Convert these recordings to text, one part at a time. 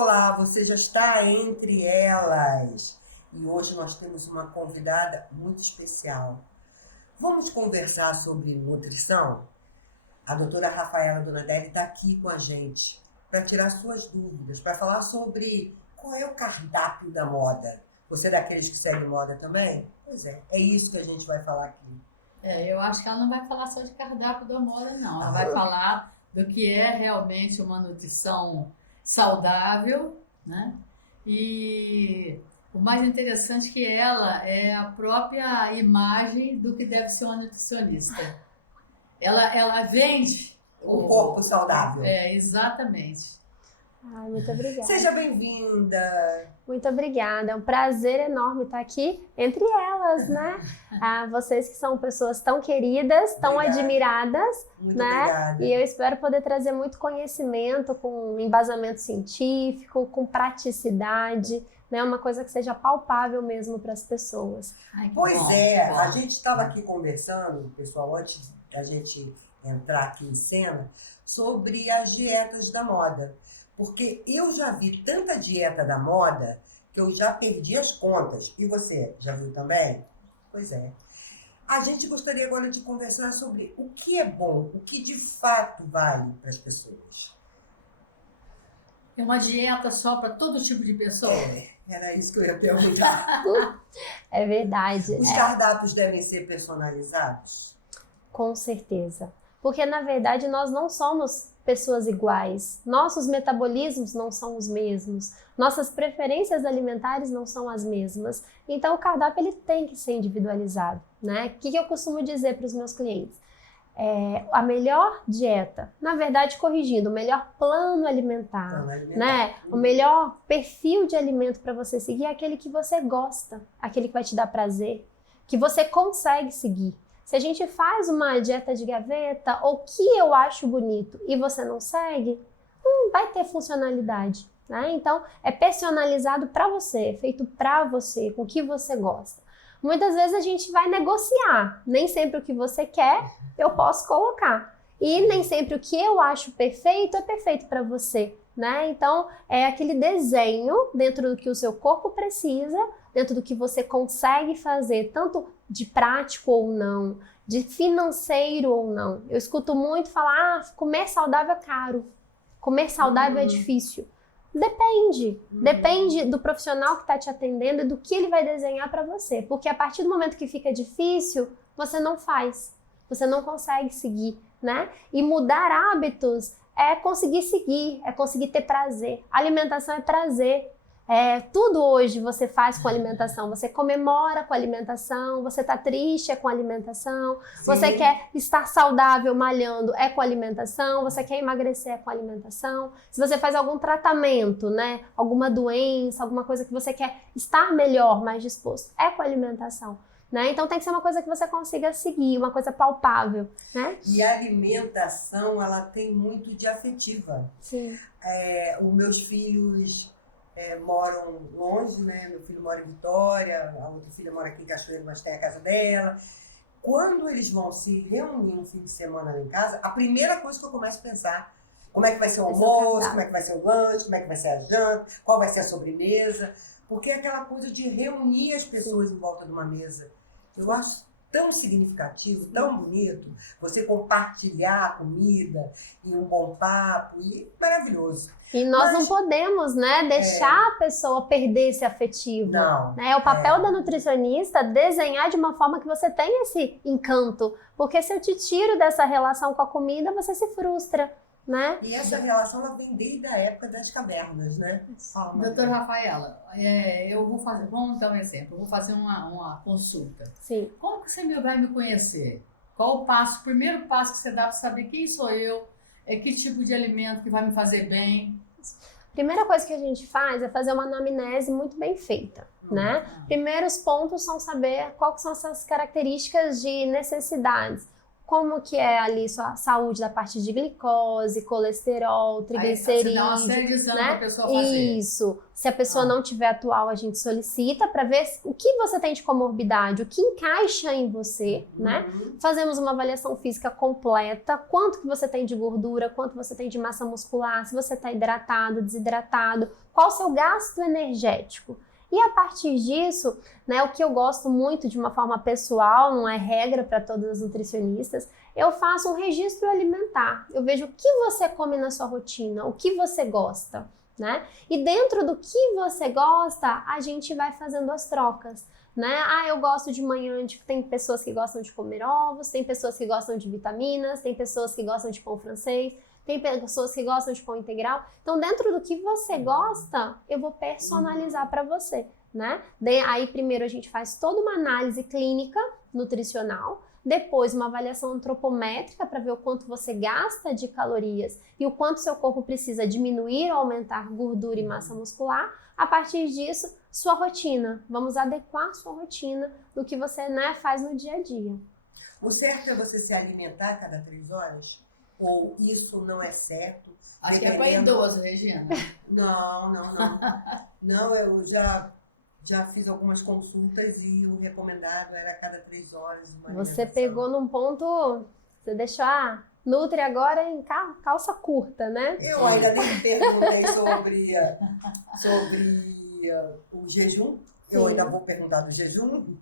Olá, você já está entre elas. E hoje nós temos uma convidada muito especial. Vamos conversar sobre nutrição? A doutora Rafaela Donadelli está aqui com a gente para tirar suas dúvidas, para falar sobre qual é o cardápio da moda. Você é daqueles que segue moda também? Pois é isso que a gente vai falar aqui. Eu acho que ela não vai falar só de cardápio da moda, não. Ela vai falar do que é realmente uma nutrição saudável, né? E o mais interessante é que ela é a própria imagem do que deve ser uma nutricionista. Ela vende o corpo saudável. Exatamente. Ai, muito obrigada. Seja bem-vinda. Muito obrigada. É um prazer enorme estar aqui entre elas, né? Vocês que são pessoas tão queridas, tão admiradas, muito né? Obrigada. E eu espero poder trazer muito conhecimento com embasamento científico, com praticidade, né? Uma coisa que seja palpável mesmo para as pessoas. Ai, Pois bom, é, a gente estava aqui conversando, pessoal, antes da gente entrar aqui em cena, sobre as dietas da moda. Porque eu já vi tanta dieta da moda que eu já perdi as contas. E você, já viu também? Pois é. A gente gostaria agora de conversar sobre o que é bom, o que de fato vale para as pessoas. É uma dieta só para todo tipo de pessoa? Era isso que eu ia perguntar. É verdade. Os cardápios devem ser personalizados? Com certeza. Porque, na verdade, nós não somos pessoas iguais. Nossos metabolismos não são os mesmos. Nossas preferências alimentares não são as mesmas. Então, o cardápio ele tem que ser individualizado, né? O que eu costumo dizer para os meus clientes? A melhor dieta, na verdade, corrigindo, o melhor plano alimentar, né? O melhor perfil de alimento para você seguir é aquele que você gosta, aquele que vai te dar prazer, que você consegue seguir. Se a gente faz uma dieta de gaveta, ou que eu acho bonito e você não segue, não vai ter funcionalidade, né? Então, é personalizado para você, feito para você, com o que você gosta. Muitas vezes a gente vai negociar, nem sempre o que você quer eu posso colocar. E nem sempre o que eu acho perfeito é perfeito para você, né? Então, é aquele desenho dentro do que o seu corpo precisa, dentro do que você consegue fazer, tanto de prático ou não, de financeiro ou não. Eu escuto muito falar, comer saudável é caro, comer saudável é difícil. Depende do profissional que está te atendendo e do que ele vai desenhar para você, porque a partir do momento que fica difícil, você não faz, você não consegue seguir, né? E mudar hábitos é conseguir seguir, é conseguir ter prazer. Alimentação é prazer. Tudo hoje você faz com alimentação, você comemora com alimentação, você tá triste com alimentação, sim. Você quer estar saudável malhando com alimentação, você quer emagrecer com alimentação, se você faz algum tratamento, né, alguma doença, alguma coisa que você quer estar melhor, mais disposto, com alimentação. Né? Então tem que ser uma coisa que você consiga seguir, uma coisa palpável, né? E a alimentação, ela tem muito de afetiva. Sim. Os meus filhos moram longe, né? Meu filho mora em Vitória, a outra filha mora aqui em Cachoeiro, mas tem a casa dela. Quando eles vão se reunir um fim de semana lá em casa, a primeira coisa que eu começo a pensar, como é que vai ser o almoço, como é que vai ser o lanche, como é que vai ser a janta, qual vai ser a sobremesa, porque é aquela coisa de reunir as pessoas em volta de uma mesa. Eu acho tão significativo, tão bonito, você compartilhar a comida e um bom papo, e maravilhoso. E nós não podemos, né, deixar a pessoa perder esse afetivo. Não. Né? É o papel da nutricionista desenhar de uma forma que você tenha esse encanto, porque se eu te tiro dessa relação com a comida, você se frustra. Né? E essa relação ela vem desde a época das cavernas, né? Doutora Rafaela, eu vou fazer, vamos dar um exemplo, eu vou fazer uma consulta. Sim. Como que você vai me conhecer? Qual o primeiro passo que você dá para saber quem sou eu, que tipo de alimento que vai me fazer bem? Primeira coisa que a gente faz é fazer uma anamnese muito bem feita, né? Primeiros pontos são saber quais são essas características de necessidades. como que é ali sua saúde da parte de glicose, colesterol, triglicerídeos, dá uma série de exames né? pra pessoa fazer. Isso. Se a pessoa não tiver atual, a gente solicita para ver o que você tem de comorbidade, o que encaixa em você, né? Fazemos uma avaliação física completa, quanto que você tem de gordura, quanto você tem de massa muscular, se você está hidratado, desidratado, qual o seu gasto energético. E a partir disso, né, o que eu gosto muito de uma forma pessoal, não é regra para todas as nutricionistas, eu faço um registro alimentar. Eu vejo o que você come na sua rotina, o que você gosta, né? E dentro do que você gosta, a gente vai fazendo as trocas, né? Eu gosto de manhã, tem pessoas que gostam de comer ovos, tem pessoas que gostam de vitaminas, tem pessoas que gostam de pão francês, tem pessoas que gostam de pão integral. Então, dentro do que você gosta, eu vou personalizar para você, né? Aí, primeiro, a gente faz toda uma análise clínica nutricional, depois uma avaliação antropométrica para ver o quanto você gasta de calorias e o quanto seu corpo precisa diminuir ou aumentar gordura e massa muscular. A partir disso, sua rotina. Vamos adequar sua rotina do que você, né, faz no dia a dia. O certo é você se alimentar a cada 3 horas? Ou isso não é certo? Acho que é para idoso, Regina. Não. Não, eu já fiz algumas consultas e o recomendado era a cada 3 horas. Você pegou num ponto, você deixou a Nutri agora em calça curta, né? Eu ainda nem perguntei sobre o jejum. Eu ainda vou perguntar do jejum.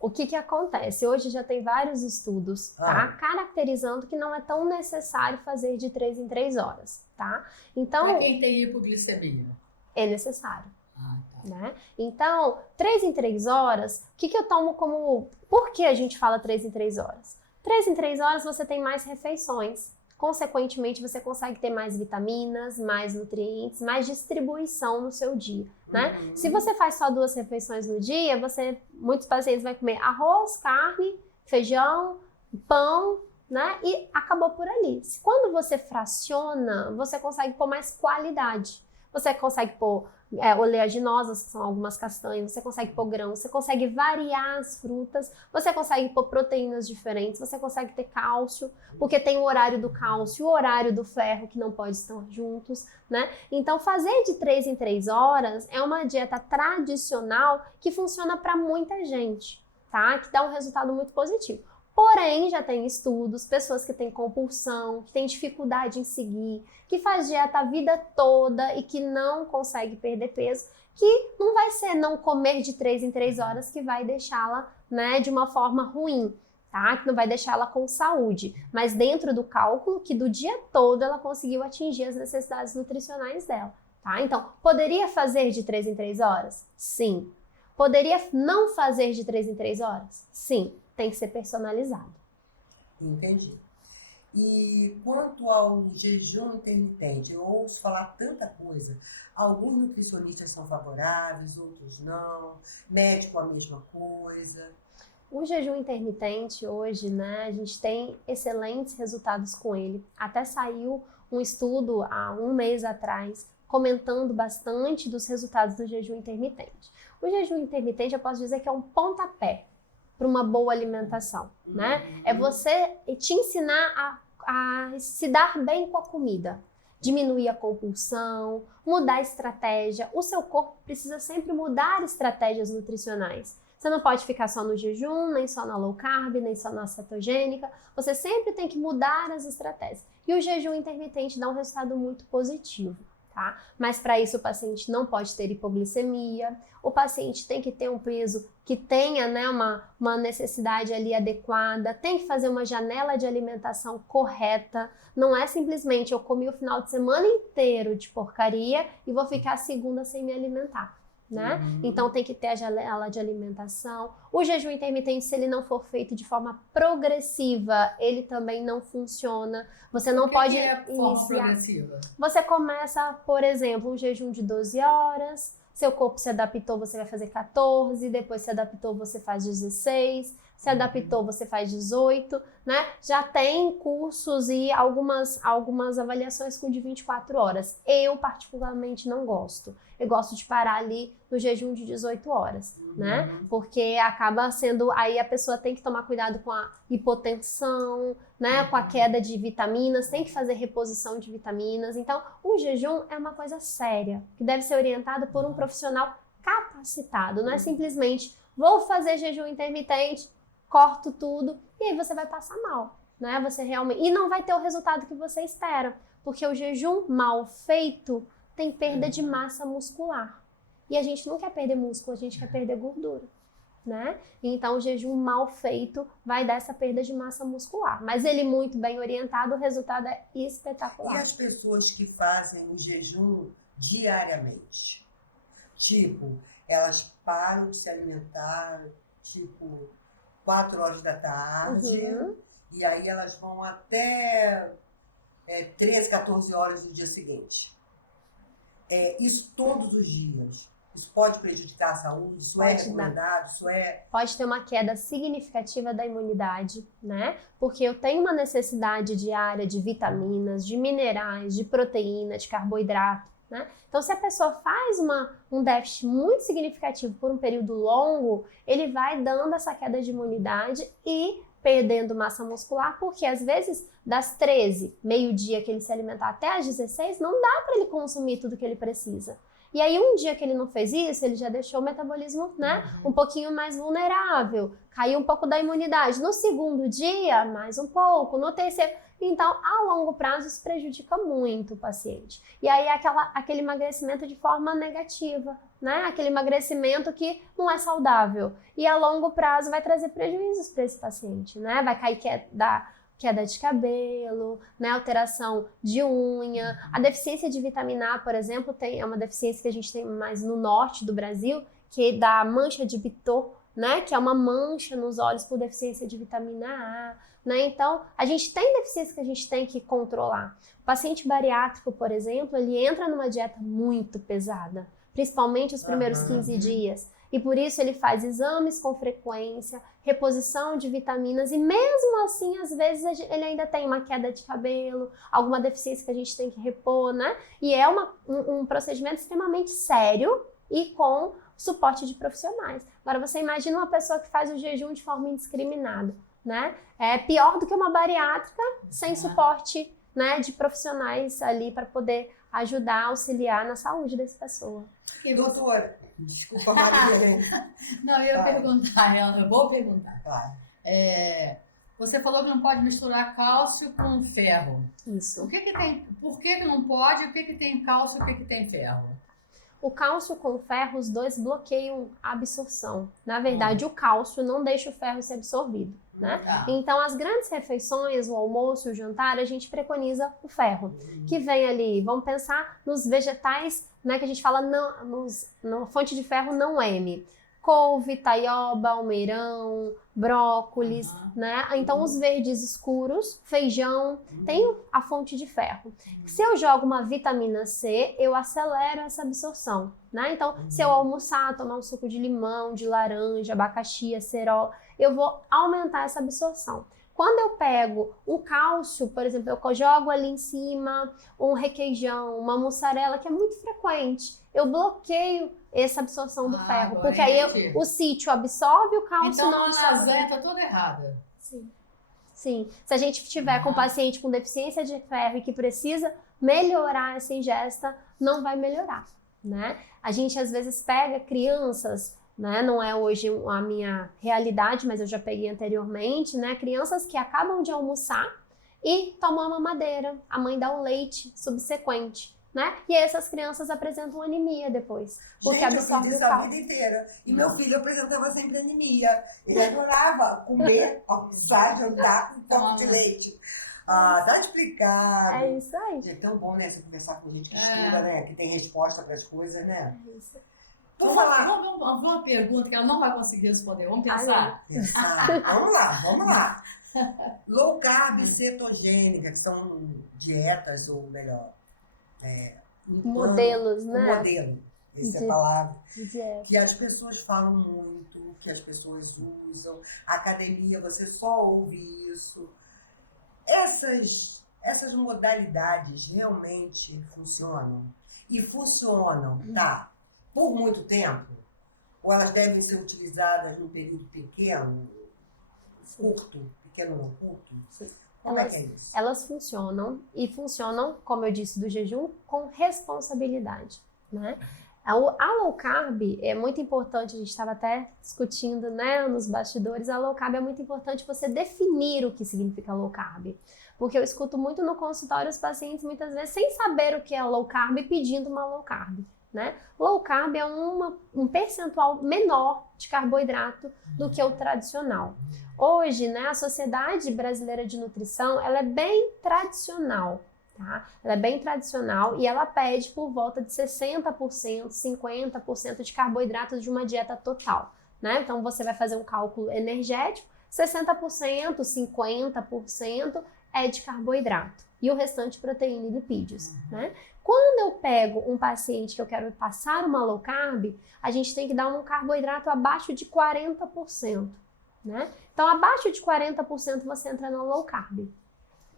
O que acontece? Hoje já tem vários estudos, tá? Caracterizando que não é tão necessário fazer de 3 em 3 horas, tá? Então, para quem tem hipoglicemia? É necessário. Tá. Né? Então, 3 em 3 horas, o que eu tomo como... Por que a gente fala 3 em 3 horas? 3 em 3 horas você tem mais refeições. Consequentemente, você consegue ter mais vitaminas, mais nutrientes, mais distribuição no seu dia, né? Se você faz só 2 refeições no dia, muitos pacientes vão comer arroz, carne, feijão, pão, né? E acabou por ali. Quando você fraciona, você consegue pôr mais qualidade. Você consegue pôr oleaginosas, que são algumas castanhas, você consegue pôr grãos, você consegue variar as frutas, você consegue pôr proteínas diferentes, você consegue ter cálcio, porque tem o horário do cálcio e o horário do ferro que não pode estar juntos, né? Então, fazer de 3 em 3 horas é uma dieta tradicional que funciona para muita gente, tá? Que dá um resultado muito positivo. Porém, já tem estudos, pessoas que têm compulsão, que têm dificuldade em seguir, que faz dieta a vida toda e que não consegue perder peso, que não vai ser não comer de 3 em 3 horas que vai deixá-la, né, de uma forma ruim, tá? Que não vai deixá-la com saúde, mas dentro do cálculo que do dia todo ela conseguiu atingir as necessidades nutricionais dela, tá? Então, poderia fazer de 3 em 3 horas? Sim. Poderia não fazer de 3 em 3 horas? Sim. Tem que ser personalizado. Entendi. E quanto ao jejum intermitente, eu ouço falar tanta coisa. Alguns nutricionistas são favoráveis, outros não. Médico a mesma coisa. O jejum intermitente hoje, né, a gente tem excelentes resultados com ele. Até saiu um estudo há um mês atrás comentando bastante dos resultados do jejum intermitente. O jejum intermitente eu posso dizer que é um pontapé para uma boa alimentação, né? É você te ensinar a se dar bem com a comida, diminuir a compulsão, mudar a estratégia. O seu corpo precisa sempre mudar estratégias nutricionais. Você não pode ficar só no jejum, nem só na low carb, nem só na cetogênica. Você sempre tem que mudar as estratégias. E o jejum intermitente dá um resultado muito positivo. Tá? Mas para isso o paciente não pode ter hipoglicemia, o paciente tem que ter um peso que tenha, né, uma necessidade ali adequada, tem que fazer uma janela de alimentação correta, não é simplesmente eu comi o final de semana inteiro de porcaria e vou ficar a segunda sem me alimentar. Né? Então tem que ter a janela de alimentação. O jejum intermitente, se ele não for feito de forma progressiva, ele também não funciona. Você não pode iniciar. Progressiva? Você começa, por exemplo, um jejum de 12 horas, seu corpo se adaptou, você vai fazer 14, depois se adaptou, você faz 16, Se adaptou, você faz 18, né? Já tem cursos e algumas avaliações com de 24 horas. Eu, particularmente, não gosto. Eu gosto de parar ali no jejum de 18 horas, né? Porque acaba sendo... Aí a pessoa tem que tomar cuidado com a hipotensão, né? Com a queda de vitaminas, tem que fazer reposição de vitaminas. Então, o jejum é uma coisa séria, que deve ser orientado por um profissional capacitado. Não é simplesmente, vou fazer jejum intermitente, corto tudo, e aí você vai passar mal, né? Você realmente... E não vai ter o resultado que você espera, porque o jejum mal feito tem perda de massa muscular. E a gente não quer perder músculo, a gente quer perder gordura, né? Então o jejum mal feito vai dar essa perda de massa muscular. Mas ele muito bem orientado, o resultado é espetacular. E as pessoas que fazem o jejum diariamente? Tipo, elas param de se alimentar, tipo, 4 horas da tarde, e aí elas vão até 13, 14 horas do dia seguinte. Isso todos os dias. Isso pode prejudicar a saúde? Isso é recomendado? Pode ter uma queda significativa da imunidade, né? Porque eu tenho uma necessidade diária de vitaminas, de minerais, de proteína, de carboidrato, né? Então, se a pessoa faz um déficit muito significativo por um período longo, ele vai dando essa queda de imunidade e perdendo massa muscular, porque às vezes das 13, meio-dia que ele se alimentar até às 16, não dá para ele consumir tudo que ele precisa. E aí um dia que ele não fez isso, ele já deixou o metabolismo, né, um pouquinho mais vulnerável, caiu um pouco da imunidade. No segundo dia, mais um pouco, no terceiro... Então, a longo prazo, isso prejudica muito o paciente. E aí, aquele emagrecimento de forma negativa, né? Aquele emagrecimento que não é saudável. E a longo prazo vai trazer prejuízos para esse paciente, né? Vai cair queda de cabelo, né? Alteração de unha. A deficiência de vitamina A, por exemplo, é uma deficiência que a gente tem mais no norte do Brasil, que é da mancha de Bitot, né, que é uma mancha nos olhos por deficiência de vitamina A, né? Então, a gente tem deficiência que a gente tem que controlar. O paciente bariátrico, por exemplo, ele entra numa dieta muito pesada, principalmente os primeiros 15 dias. E por isso ele faz exames com frequência, reposição de vitaminas e mesmo assim, às vezes, ele ainda tem uma queda de cabelo, alguma deficiência que a gente tem que repor, né? E é um procedimento extremamente sério e com suporte de profissionais. Agora, você imagina uma pessoa que faz o jejum de forma indiscriminada, né? É pior do que uma bariátrica sem suporte, né, de profissionais ali para poder ajudar, auxiliar na saúde dessa pessoa. Doutora, desculpa, Maria. Não, eu vou perguntar. Claro. Você falou que não pode misturar cálcio com ferro. Isso. Por que não pode? O que tem cálcio e o que tem ferro? O cálcio com o ferro, os dois bloqueiam a absorção. Na verdade, o cálcio não deixa o ferro ser absorvido, né? Então, as grandes refeições, o almoço e o jantar, a gente preconiza o ferro, que vem ali, vamos pensar nos vegetais, né, que a gente fala na fonte de ferro não M. Couve, taioba, almeirão, brócolis, né? Então, os verdes escuros, feijão, tem a fonte de ferro. Se eu jogo uma vitamina C, eu acelero essa absorção, né? Então, se eu almoçar, tomar um suco de limão, de laranja, abacaxi, acerola, eu vou aumentar essa absorção. Quando eu pego um cálcio, por exemplo, eu jogo ali em cima um requeijão, uma mussarela, que é muito frequente, eu bloqueio essa absorção do ferro, porque aí o sítio absorve o cálcio. Então não a lasanha está toda errada. Sim. Sim. Se a gente tiver com um paciente com deficiência de ferro e que precisa melhorar essa ingesta, não vai melhorar, né? A gente às vezes pega crianças, né? Não é hoje a minha realidade, mas eu já peguei anteriormente, né? Crianças que acabam de almoçar e tomam uma mamadeira, a mãe dá um leite subsequente, né? E essas crianças apresentam anemia depois, porque absorve o cálcio. A vida inteira. E meu filho apresentava sempre anemia. Ele adorava comer, almoçar, jantar com copo de leite. Tá explicado. É isso aí. É tão bom, né? Você conversar com gente que estuda, né? Que tem resposta para as coisas, né? É isso. Vamos uma pergunta que ela não vai conseguir responder. Vamos pensar. Vamos lá. Low carb cetogênica, que são dietas, ou melhor, modelos, né? Modelo. essa é a palavra, dieta. que as pessoas falam muito, que as pessoas usam. A academia, você só ouve isso. Essas modalidades realmente funcionam? E funcionam, tá? Por muito tempo? Ou elas devem ser utilizadas num período pequeno, curto, pequeno não curto? Sim. Como é que é isso? Elas funcionam, e funcionam, como eu disse, do jejum, com responsabilidade, né? A low carb é muito importante, a gente estava até discutindo, né, nos bastidores, a low carb é muito importante você definir o que significa low carb. Porque eu escuto muito no consultório os pacientes, muitas vezes, sem saber o que é low carb, pedindo uma low carb, né? Low carb é um percentual menor de carboidrato do que o tradicional. Hoje, né, a Sociedade Brasileira de Nutrição, ela é bem tradicional, tá? Ela é bem tradicional e ela pede por volta de 60%, 50% de carboidratos de uma dieta total, né? Então, você vai fazer um cálculo energético, 60%, 50% é de carboidrato e o restante proteína e lipídios, né? Quando eu pego um paciente que eu quero passar uma low carb, a gente tem que dar um carboidrato abaixo de 40%, né? Então, abaixo de 40% você entra na low carb.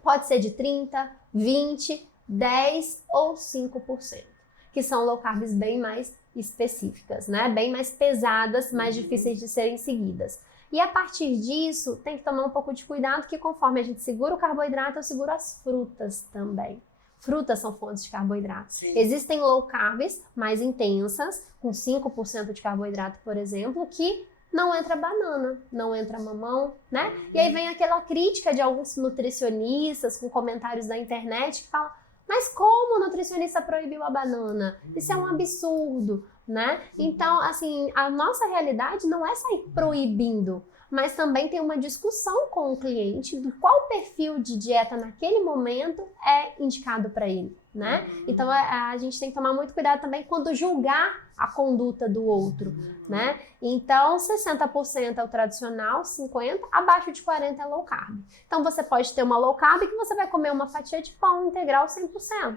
Pode ser de 30%, 20%, 10% ou 5%, que são low carbs bem mais específicas, né? Bem mais pesadas, mais difíceis de serem seguidas. E a partir disso, tem que tomar um pouco de cuidado, que conforme a gente segura o carboidrato, eu seguro as frutas também. Frutas são fontes de carboidrato. Sim. Existem low carbs mais intensas, com 5% de carboidrato, por exemplo, que não entra banana, não entra mamão, né? E aí vem aquela crítica de alguns nutricionistas com comentários da internet que falam: mas como o nutricionista proibiu a banana? Isso é um absurdo, né? Então, assim, a nossa realidade não é sair proibindo, mas também tem uma discussão com o cliente do qual perfil de dieta naquele momento é indicado para ele, né? Então, a gente tem que tomar muito cuidado também quando julgar a conduta do outro, né? Então, 60% é o tradicional, 50%, abaixo de 40% é low carb. Então, você pode ter uma low carb que você vai comer uma fatia de pão integral 100%.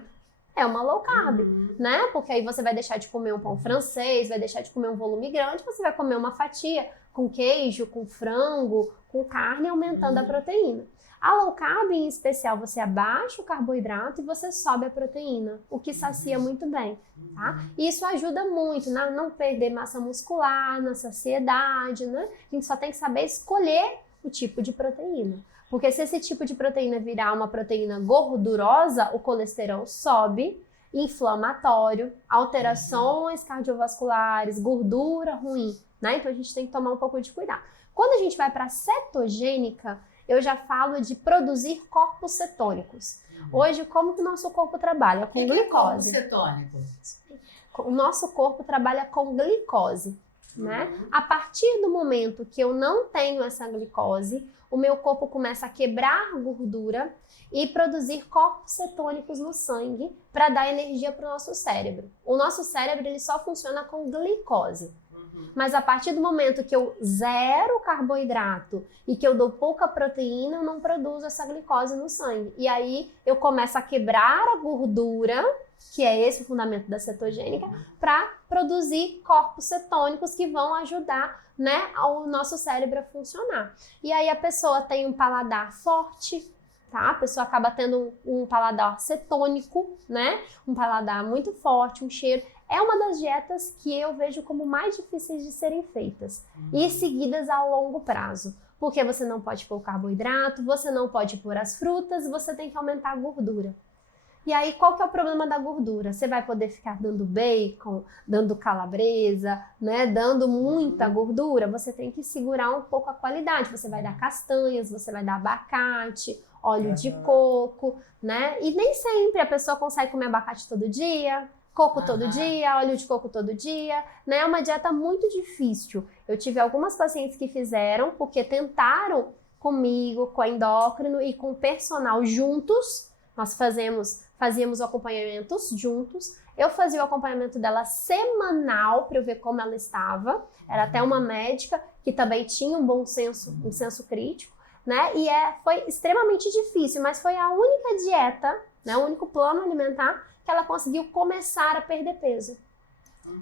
É uma low carb, né? Porque aí você vai deixar de comer um pão francês, vai deixar de comer um volume grande, você vai comer uma fatia com queijo, com frango, com carne, aumentando a proteína. A low carb, em especial, você abaixa o carboidrato e você sobe a proteína, o que sacia muito bem, tá? E isso ajuda muito a não perder massa muscular, na saciedade, né? A gente só tem que saber escolher o tipo de proteína. Porque se esse tipo de proteína virar uma proteína gordurosa, o colesterol sobe, inflamatório, alterações cardiovasculares, gordura ruim, né? Então a gente tem que tomar um pouco de cuidado. Quando a gente vai para a cetogênica, eu já falo de produzir corpos cetônicos. Hoje, como que o nosso corpo trabalha? Com glicose. É cetônico? O nosso corpo trabalha com glicose, né? A partir do momento que eu não tenho essa glicose, o meu corpo começa a quebrar gordura e produzir corpos cetônicos no sangue para dar energia para o nosso cérebro. O nosso cérebro ele só funciona com glicose. Mas a partir do momento que eu zero carboidrato e que eu dou pouca proteína, eu não produzo essa glicose no sangue. E aí eu começo a quebrar a gordura, que é esse o fundamento da cetogênica, para produzir corpos cetônicos que vão ajudar, né, o nosso cérebro a funcionar. E aí a pessoa tem um paladar forte, tá? A pessoa acaba tendo um paladar cetônico, né? Um paladar muito forte, um cheiro. É uma das dietas que eu vejo como mais difíceis de serem feitas e seguidas a longo prazo. Porque você não pode pôr carboidrato, você não pode pôr as frutas, você tem que aumentar a gordura. E aí, qual que é o problema da gordura? Você vai poder ficar dando bacon, dando calabresa, né? Dando muita gordura, você tem que segurar um pouco a qualidade. Você vai dar castanhas, você vai dar abacate, óleo de coco, né? E nem sempre a pessoa consegue comer abacate todo dia, coco todo dia, óleo de coco todo dia, né? É uma dieta muito difícil. Eu tive algumas pacientes que fizeram porque tentaram comigo, com a endócrino e com o personal juntos. Nós fazíamos o acompanhamento juntos. Eu fazia o acompanhamento dela semanal para eu ver como ela estava. Era até uma médica que também tinha um bom senso, um senso crítico, né? E foi extremamente difícil, mas foi a única dieta, né? O único plano alimentar que ela conseguiu começar a perder peso.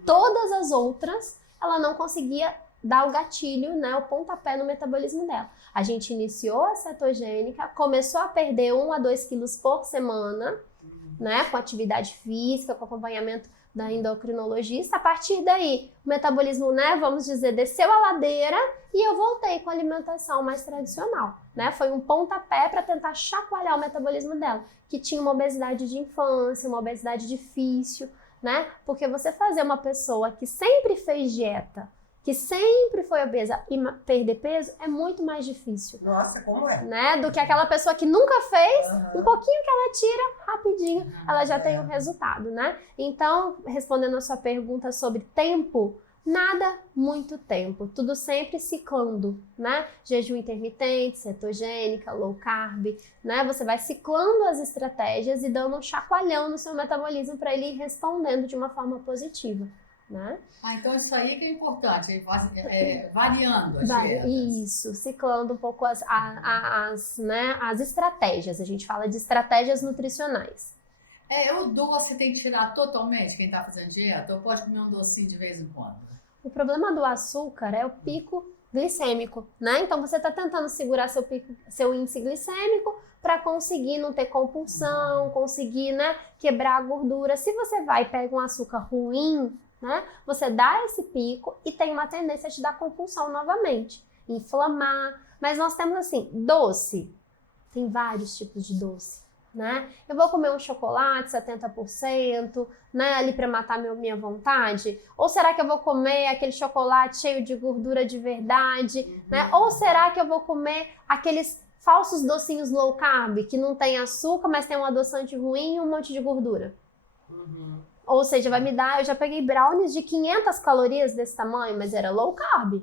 Todas as outras, ela não conseguia dar o gatilho, né, o pontapé no metabolismo dela. A gente iniciou a cetogênica, começou a perder 1 a 2 quilos por semana, né, com atividade física, com acompanhamento da endocrinologista. A partir daí, o metabolismo, né, vamos dizer, desceu a ladeira e eu voltei com a alimentação mais tradicional, né? Foi um pontapé para tentar chacoalhar o metabolismo dela, que tinha uma obesidade de infância, uma obesidade difícil, né? Porque você fazer uma pessoa que sempre fez dieta, que sempre foi obesa e perder peso é muito mais difícil. Nossa, como é? Né? Do que aquela pessoa que nunca fez, um pouquinho que ela tira, rapidinho, ela já tem um resultado, né? Então, respondendo a sua pergunta sobre tempo, nada muito tempo, tudo sempre ciclando, né? Jejum intermitente, cetogênica, low carb, né? Você vai ciclando as estratégias e dando um chacoalhão no seu metabolismo para ele ir respondendo de uma forma positiva. Né? Então isso aí que é importante, variando as dietas. Isso, ciclando um pouco né, as estratégias. A gente fala de estratégias nutricionais. O doce tem que tirar totalmente quem está fazendo dieta ou pode comer um docinho de vez em quando? O problema do açúcar é o pico glicêmico, né? Então você está tentando segurar seu índice glicêmico para conseguir não ter compulsão, conseguir, né, quebrar a gordura. Se você vai e pega um açúcar ruim, né? Você dá esse pico e tem uma tendência a te dar compulsão novamente, inflamar. Mas nós temos assim, doce, tem vários tipos de doce, né? Eu vou comer um chocolate 70%, né, ali para matar minha vontade? Ou será que eu vou comer aquele chocolate cheio de gordura de verdade, né? Ou será que eu vou comer aqueles falsos docinhos low carb, que não tem açúcar, mas tem um adoçante ruim e um monte de gordura? Ou seja, vai me dar, eu já peguei brownies de 500 calorias desse tamanho, mas era low carb.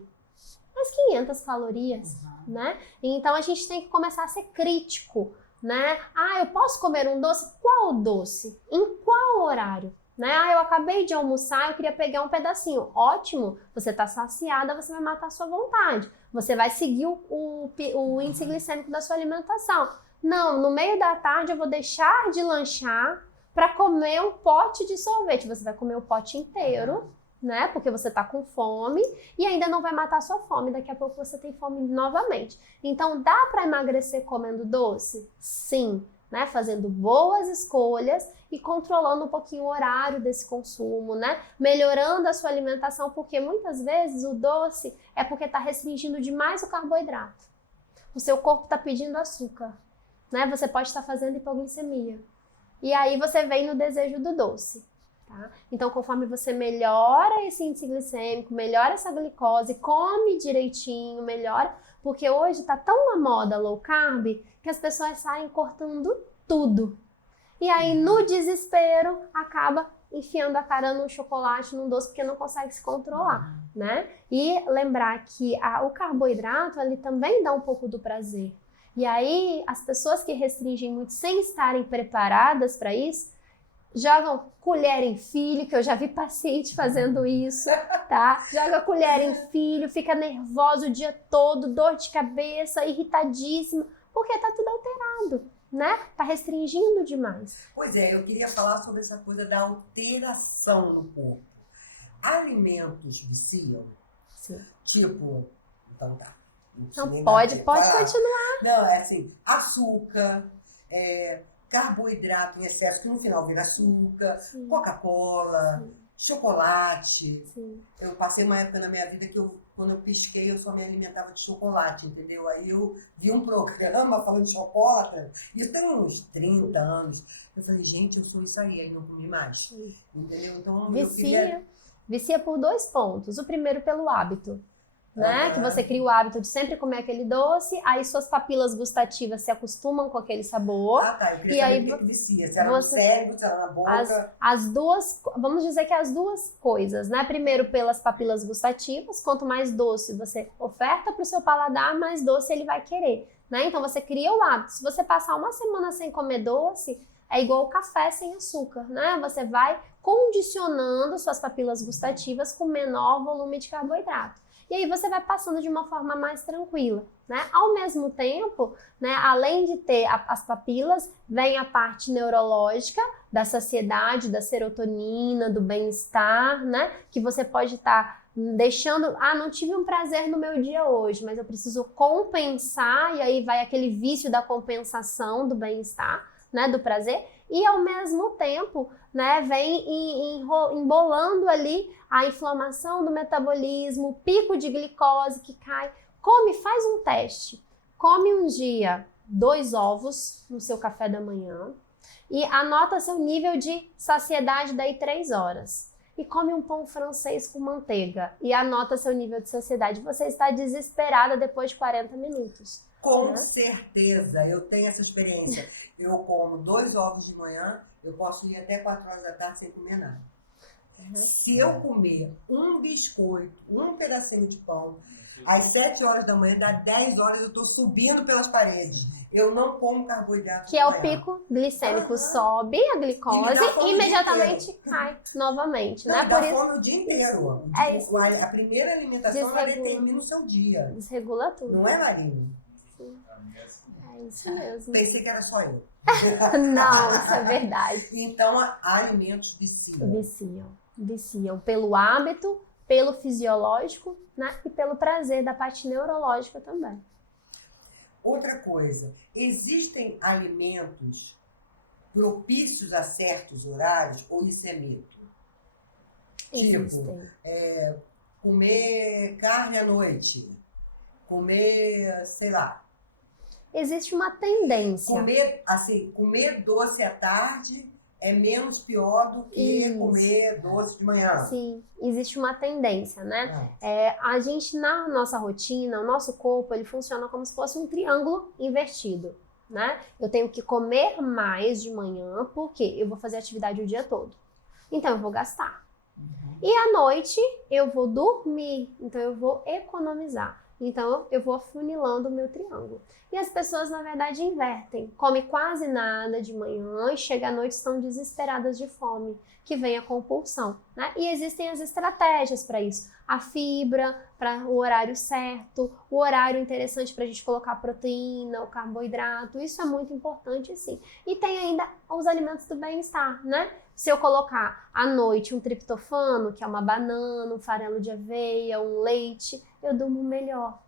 Mas 500 calorias, né? Então a gente tem que começar a ser crítico, né? Eu posso comer um doce? Qual doce? Em qual horário? Né? Eu acabei de almoçar, eu queria pegar um pedacinho. Ótimo, você está saciada, você vai matar a sua vontade. Você vai seguir o índice glicêmico da sua alimentação. Não, no meio da tarde eu vou deixar de lanchar para comer um pote de sorvete. Você vai comer o pote inteiro, né? Porque você tá com fome e ainda não vai matar a sua fome. Daqui a pouco você tem fome novamente. Então, dá para emagrecer comendo doce? Sim, né? Fazendo boas escolhas e controlando um pouquinho o horário desse consumo, né? Melhorando a sua alimentação, porque muitas vezes o doce é porque tá restringindo demais o carboidrato. O seu corpo tá pedindo açúcar, né? Você pode estar fazendo hipoglicemia. E aí você vem no desejo do doce, tá? Então, conforme você melhora esse índice glicêmico, melhora essa glicose, come direitinho, melhora, porque hoje tá tão na moda low carb que as pessoas saem cortando tudo. E aí, no desespero, acaba enfiando a cara num chocolate, num doce, porque não consegue se controlar, né? E lembrar que o carboidrato, ele também dá um pouco do prazer. E aí, as pessoas que restringem muito sem estarem preparadas para isso, jogam colher em filho, que eu já vi paciente fazendo isso, tá? Joga colher em filho, fica nervosa o dia todo, dor de cabeça, irritadíssima, porque tá tudo alterado, né? Tá restringindo demais. Pois é, eu queria falar sobre essa coisa da alteração no corpo. Alimentos viciam? Sim. Tipo, então tá. Não, pode continuar. Não, é assim, açúcar, carboidrato em excesso, que no final vira açúcar, Coca-Cola, chocolate. Sim. Eu passei uma época na minha vida que quando eu pisquei, eu só me alimentava de chocolate, entendeu? Aí eu vi um programa falando de chocolate, isso tem uns 30 anos. Eu falei, gente, eu sou isso aí não comi mais. Entendeu? Então, Vicia por 2 pontos. O primeiro pelo hábito. Né? Que você cria o hábito de sempre comer aquele doce, aí suas papilas gustativas se acostumam com aquele sabor. Tá. Eu queria saber o que vicia. Se era no cérebro, se era na boca. As duas, vamos dizer que as duas coisas, né? Primeiro pelas papilas gustativas, quanto mais doce você oferta para o seu paladar, mais doce ele vai querer, né? Então você cria o hábito. Se você passar uma semana sem comer doce, é igual o café sem açúcar, né? Você vai condicionando suas papilas gustativas com menor volume de carboidrato. E aí você vai passando de uma forma mais tranquila, né? Ao mesmo tempo, né, além de ter as papilas, vem a parte neurológica da saciedade, da serotonina, do bem-estar, né? Que você pode estar deixando, não tive um prazer no meu dia hoje, mas eu preciso compensar, e aí vai aquele vício da compensação do bem-estar, né, do prazer, e ao mesmo tempo, né, vem embolando ali a inflamação do metabolismo, o pico de glicose que cai. Faz um teste, come um dia 2 ovos no seu café da manhã e anota seu nível de saciedade daí 3 horas. E come um pão francês com manteiga e anota seu nível de saciedade. Você está desesperada depois de 40 minutos. Com certeza, eu tenho essa experiência. Eu como 2 ovos de manhã, eu posso ir até 4 horas da tarde sem comer nada. Se eu comer um biscoito, um pedacinho de pão, às 7 horas da manhã, dá 10 horas, eu estou subindo pelas paredes. Eu não como carboidrato. Que é o pico glicêmico, sobe a glicose e imediatamente cai novamente. Não, né? dá fome o dia inteiro. É isso. A primeira alimentação, ela determina o seu dia. Desregula tudo. Não é, Marina? É isso mesmo. Pensei que era só eu. Não, isso é verdade. Então, alimentos viciam. Viciam pelo hábito, pelo fisiológico, né? E pelo prazer da parte neurológica também. Outra coisa, existem alimentos propícios a certos horários ou isso é mito? Existem. Tipo, comer carne à noite, comer, sei lá. Existe uma tendência. Comer doce à tarde é menos pior do que comer doce de manhã. Sim, existe uma tendência, né? A gente, na nossa rotina, o nosso corpo, ele funciona como se fosse um triângulo invertido, né? Eu tenho que comer mais de manhã, porque eu vou fazer atividade o dia todo. Então, eu vou gastar. E à noite, eu vou dormir. Então, eu vou economizar. Então, eu vou afunilando o meu triângulo. E as pessoas, na verdade, invertem. Come quase nada de manhã e chega à noite estão desesperadas de fome, que vem a compulsão, né? E existem as estratégias para isso. A fibra, para o horário certo, o horário interessante para a gente colocar a proteína, o carboidrato, isso é muito importante, sim. E tem ainda os alimentos do bem-estar, né? Se eu colocar à noite um triptofano, que é uma banana, um farelo de aveia, um leite, eu durmo melhor.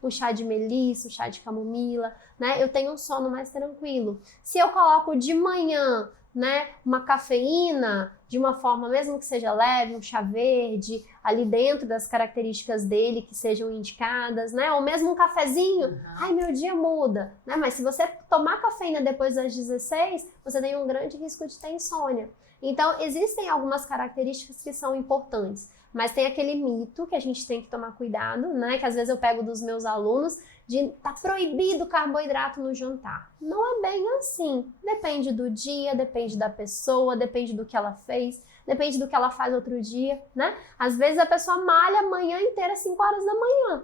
Um chá de melissa, um chá de camomila, né? Eu tenho um sono mais tranquilo. Se eu coloco de manhã, né, uma cafeína, de uma forma, mesmo que seja leve, um chá verde, ali dentro das características dele que sejam indicadas, né? Ou mesmo um cafezinho, ai, meu dia muda, né? Mas se você tomar cafeína depois das 16, você tem um grande risco de ter insônia. Então, existem algumas características que são importantes, mas tem aquele mito que a gente tem que tomar cuidado, né? Que às vezes eu pego dos meus alunos de tá proibido carboidrato no jantar. Não é bem assim. Depende do dia, depende da pessoa, depende do que ela fez, depende do que ela faz outro dia, né? Às vezes a pessoa malha a manhã inteira, 5 horas da manhã.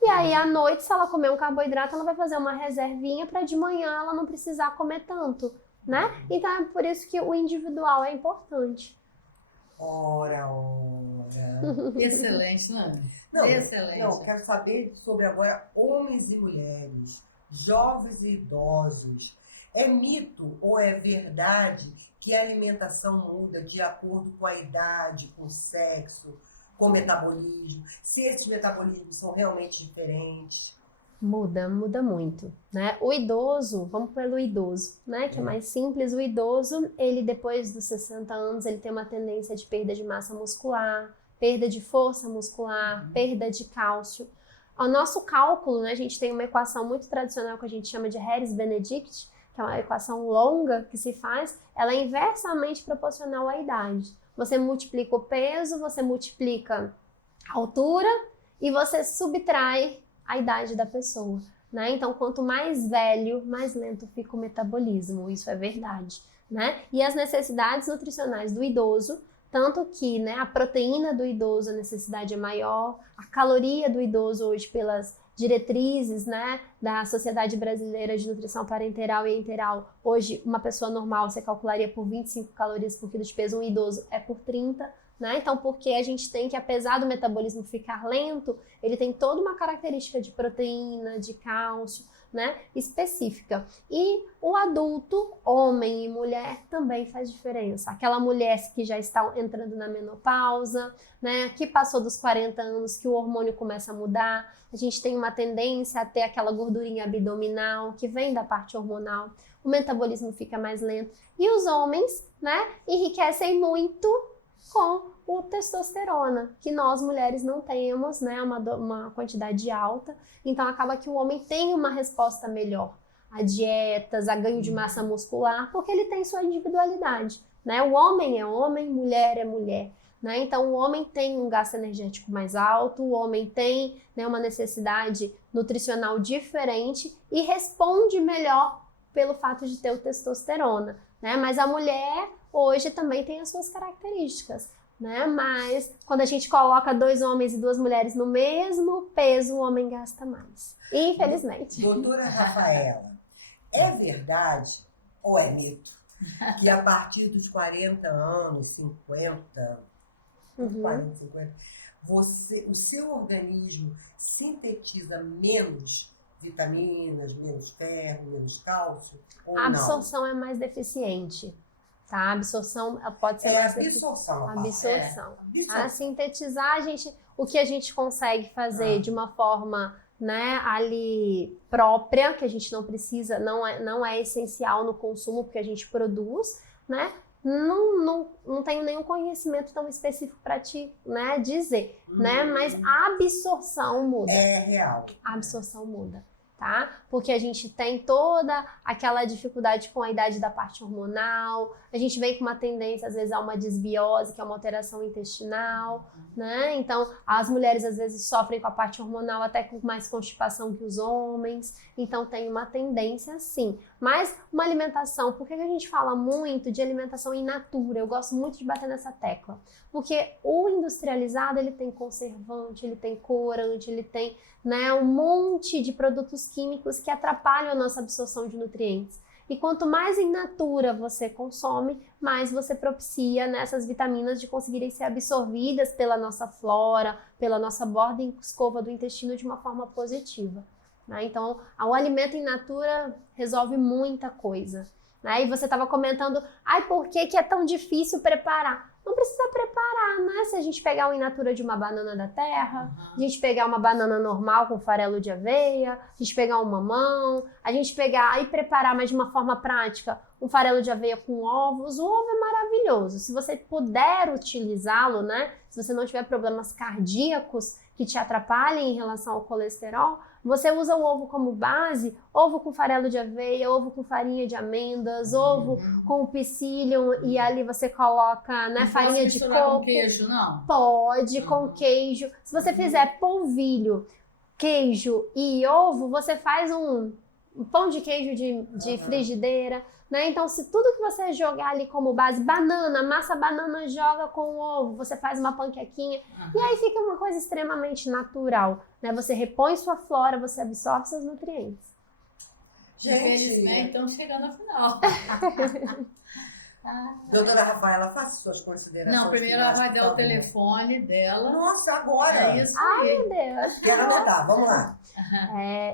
E aí, à noite, se ela comer um carboidrato, ela vai fazer uma reservinha para de manhã ela não precisar comer tanto, né? Então, é por isso que o individual é importante. Ora. Excelente, né? Excelente. Não, quero saber sobre agora homens e mulheres, jovens e idosos. É mito ou é verdade que a alimentação muda de acordo com a idade, com o sexo, com o metabolismo? Se esses metabolismos são realmente diferentes? Muda muito, né? O idoso, vamos pelo idoso, né? Que é mais simples. O idoso, ele depois dos 60 anos, ele tem uma tendência de perda de massa muscular, perda de força muscular, perda de cálcio. O nosso cálculo, né? A gente tem uma equação muito tradicional que a gente chama de Harris-Benedict, que é uma equação longa que se faz, ela é inversamente proporcional à idade. Você multiplica o peso, você multiplica a altura e você subtrai a idade da pessoa, né? Então, quanto mais velho, mais lento fica o metabolismo, isso é verdade, né? E as necessidades nutricionais do idoso, tanto que, né, a proteína do idoso, a necessidade é maior, a caloria do idoso hoje pelas diretrizes, né, da Sociedade Brasileira de Nutrição Parenteral e Enteral, hoje uma pessoa normal você calcularia por 25 calorias por quilo de peso, um idoso é por 30, né? Então, porque a gente tem que, apesar do metabolismo ficar lento, ele tem toda uma característica de proteína, de cálcio, né, específica. E o adulto, homem e mulher, também faz diferença. Aquela mulher que já está entrando na menopausa, né, que passou dos 40 anos, que o hormônio começa a mudar, a gente tem uma tendência a ter aquela gordurinha abdominal que vem da parte hormonal, o metabolismo fica mais lento. E os homens, né, enriquecem muito com o testosterona, que nós mulheres não temos, né, uma quantidade alta, então acaba que o homem tem uma resposta melhor a dietas, a ganho de massa muscular, porque ele tem sua individualidade, né? O homem é homem, mulher é mulher, né? Então o homem tem um gasto energético mais alto, o homem tem, né, uma necessidade nutricional diferente e responde melhor pelo fato de ter o testosterona, né? Mas a mulher hoje também tem as suas características, né? Mas quando a gente coloca 2 homens e 2 mulheres no mesmo peso, o homem gasta mais. Infelizmente. Doutora Rafaela, é verdade ou é mito que a partir dos 40 anos, 50, 40, 50, o seu organismo sintetiza menos vitaminas, menos ferro, menos cálcio? Ou a absorção é mais deficiente. Tá? A absorção pode ser mais absorção. Absorção. A sintetizar, o que a gente consegue fazer de uma forma, né, ali própria, que a gente não precisa, não é essencial no consumo, porque a gente produz, né? Não tenho nenhum conhecimento tão específico para te, né, dizer, né? Mas a absorção muda. É real. A absorção muda. Tá? Porque a gente tem toda aquela dificuldade com a idade da parte hormonal, a gente vem com uma tendência, às vezes, a uma desbiose, que é uma alteração intestinal, né? Então, as mulheres, às vezes, sofrem com a parte hormonal até com mais constipação que os homens, então tem uma tendência, sim. Mas uma alimentação, por que a gente fala muito de alimentação in natura? Eu gosto muito de bater nessa tecla, porque o industrializado, ele tem conservante, ele tem corante, ele tem, né, um monte de produtos químicos que atrapalham a nossa absorção de nutrientes. E quanto mais in natura você consome, mais você propicia nessas vitaminas de conseguirem ser absorvidas pela nossa flora, pela nossa borda e escova do intestino de uma forma positiva. Né? Então, o alimento in natura resolve muita coisa. Né? E você estava comentando, por que é tão difícil preparar? Não precisa preparar, né? Se a gente pegar o in natura de uma banana da terra, a gente pegar uma banana normal com farelo de aveia, a gente pegar um mamão, a gente pegar e preparar, mas de uma forma prática, um farelo de aveia com ovos. O ovo é maravilhoso. Se você puder utilizá-lo, né? Se você não tiver problemas cardíacos que te atrapalhem em relação ao colesterol, você usa o ovo como base, ovo com farelo de aveia, ovo com farinha de amêndoas, ovo com psyllium, e ali você coloca, né, farinha de coco. Com queijo, não? Pode, com queijo. Se você fizer polvilho, queijo e ovo, você faz um pão de queijo de frigideira, né? Então, se tudo que você jogar ali como base, banana, massa banana joga com ovo, você faz uma panquequinha, e aí fica uma coisa extremamente natural, né? Você repõe sua flora, você absorve seus nutrientes. Gente, estamos chegando ao final. Doutora Rafaela, faça suas considerações. Não, primeiro ela vai dar o telefone dela. Nossa, agora! É isso aí. Ai, meu Deus! Quero anotar, vamos lá.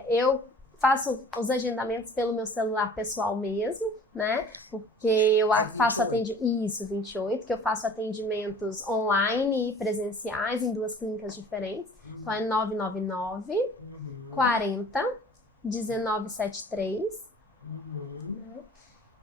Eu faço os agendamentos pelo meu celular pessoal mesmo, né? Porque eu faço atendimentos. Isso, 28, que eu faço atendimentos online e presenciais em 2 clínicas diferentes. Então é 999 40 1973.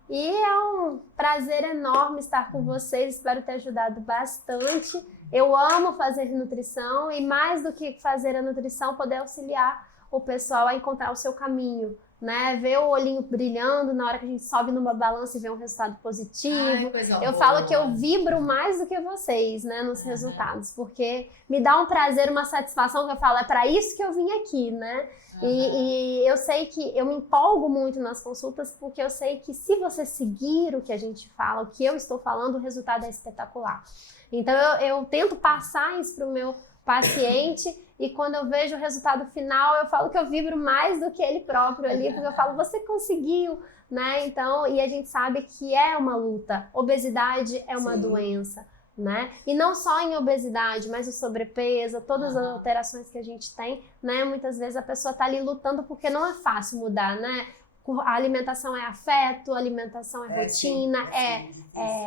E é um prazer enorme estar com vocês, espero ter ajudado bastante. Eu amo fazer nutrição e, mais do que fazer a nutrição, poder auxiliar o pessoal a encontrar o seu caminho, né? Ver o olhinho brilhando na hora que a gente sobe numa balança e vê um resultado positivo. Eu falo que eu vibro mais do que vocês, né, nos resultados, porque me dá um prazer, uma satisfação, que eu falo, é para isso que eu vim aqui, né? E eu sei que eu me empolgo muito nas consultas, porque eu sei que se você seguir o que a gente fala, o que eu estou falando, o resultado é espetacular. Então eu tento passar isso para o meu paciente, e quando eu vejo o resultado final, eu falo que eu vibro mais do que ele próprio ali, porque eu falo, você conseguiu, né? Então, e a gente sabe que é uma luta. Obesidade é uma doença, né? E não só em obesidade, mas o sobrepeso, todas as alterações que a gente tem, né? Muitas vezes a pessoa tá ali lutando porque não é fácil mudar, né? A alimentação é afeto, a alimentação é rotina, é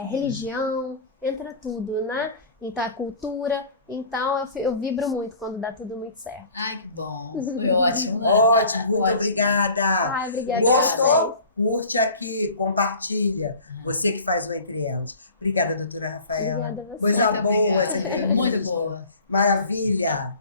religião, entra tudo, né? Então é cultura. Então eu vibro muito quando dá tudo muito certo. Ai, que bom. Foi ótimo, né? Ótimo, muito Ótimo. obrigada. Ai, obrigada. Gostou? Curte aqui, compartilha. Você que faz o Entre Elas. Obrigada, doutora Rafaela. Obrigada a você. Coisa Muito boa. obrigada. essa entrevista. Muito boa. Maravilha.